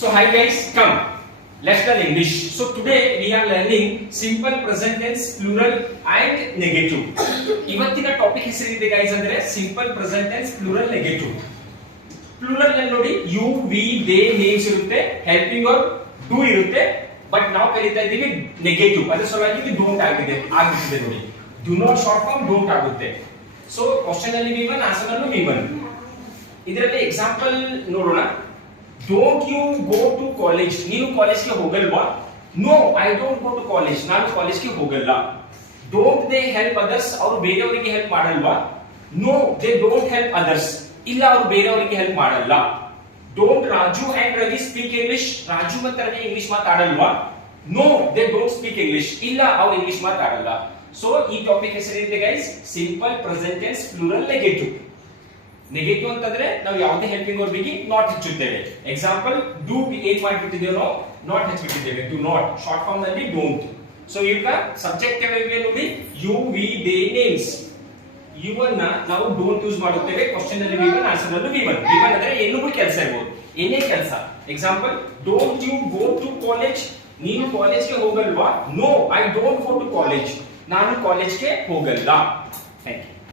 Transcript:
So hi guys, come. Let's learn English. So today we are learning simple present tense, plural and negative. ಇವತ್ತಿನ topic ಹೆಸರಿದೆ guys ಅಂದ್ರೆ simple present tense, plural, negative. Plural ನಲ್ಲಿ ನೋಡಿ you, we, they, names ಇರುತ್ತೆ, helping or do ಇರುತ್ತೆ. But ನಾವು ಕಲಿತಾ ಇದೀವಿ ನೆಗೆಟಿವ್. ಅದರ ಸಲುವಾಗಿ ಇದು don't ಆಗಿಬಿಟ್ಟಿದೆ ನೋಡಿ. Do not short form don't ಆಗುತ್ತೆ. So ಕ್ವೆಶ್ಚನ್ ಅಲ್ಲಿ V1, ಆನ್ಸರ್ ಅಲ್ಲೂ V1. ಇದರಲ್ಲಿ ಎಕ್ಸಾಂಪಲ್ ನೋಡೋಣ. Don't you go to college? ನೀನು ಕಾಲೇಜ್ಗೆ ಹೋಗಲ್ವಾ? No, I don't go to college. ನಾನು ಕಾಲೇಜ್ಗೆ ಹೋಗಲ್ಲ. Don't they help others? ಅವರು ಬೇರೆಯವರಿಗೆ ಹೆಲ್ಪ್ ಮಾಡಲ್ವಾ? No, they don't help others. ಇಲ್ಲ ಅವರು ಬೇರೆಯವರಿಗೆ ಹೆಲ್ಪ್ ಮಾಡಲ್ಲ. Don't Raju and Ravi speak English? Raju ಮತ್ತು ರವಿ ಇಂಗ್ಲಿಷ್ ಮಾತಾಡಲ್ವಾ? No, they don't speak English. ಇಲ್ಲ ಅವರು ಇಂಗ್ಲಿಷ್ ಮಾತಾಡಲ್ಲ. So ಈ ಟಾಪಿಕ್ ಹೆಸರಿದೆ guys simple present tense, plural, negative. Negative ಅಂತಂದ್ರೆ ನಾವು ಯಾವುದೇ ಹೆಲ್ಪಿಂಗ್ ವರ್ಬಿಗೆ ನಾಟ್ ಹಚ್ಚುತ್ತೇವೆ. ಎಕ್ಸಾಂಪಲ್ ಡೂ ಏನ್ ಮಾಡ್ಬಿಟ್ಟಿದ್ದೇವೆ ನಾವು ನಾಟ್ ಹಚ್ಚಿಬಿಟ್ಟಿದ್ದೇವೆ. ಡು ನಾಟ್ ಶಾರ್ಟ್ ಫಾರ್ಮ್ ನಲ್ಲಿ ಡೋಂಟ್. ಸೊ ಈಗ ಸಬ್ಜೆಕ್ಟ್ ಯಾವ್ಯಾವ ನೋಡಿ ಯು, ವಿ, ದೇ, ನೇಮ್ಸ್. ಇವನ್ನ ನಾವು ಡೋಂಟ್ ಯೂಸ್ ಮಾಡುತ್ತೇವೆ. ಕ್ವೆಶ್ಚನ್ ಅಲ್ಲಿ V1, ಆನ್ಸರ್ ಅಲ್ಲಿ V1. V1 ಅಂದ್ರೆ ಏನೂ ಕೆಲಸ ಇರಬಹುದು, ಏನೇ ಕೆಲಸ. Example don't you go to college? ನೀನು ಕಾಲೇಜ್ಗೆ ಹೋಗಲ್ವಾ? No, I don't go to college. ನಾನು ಕಾಲೇಜ್ಗೆ ಹೋಗಲ್ಲ. Thank you.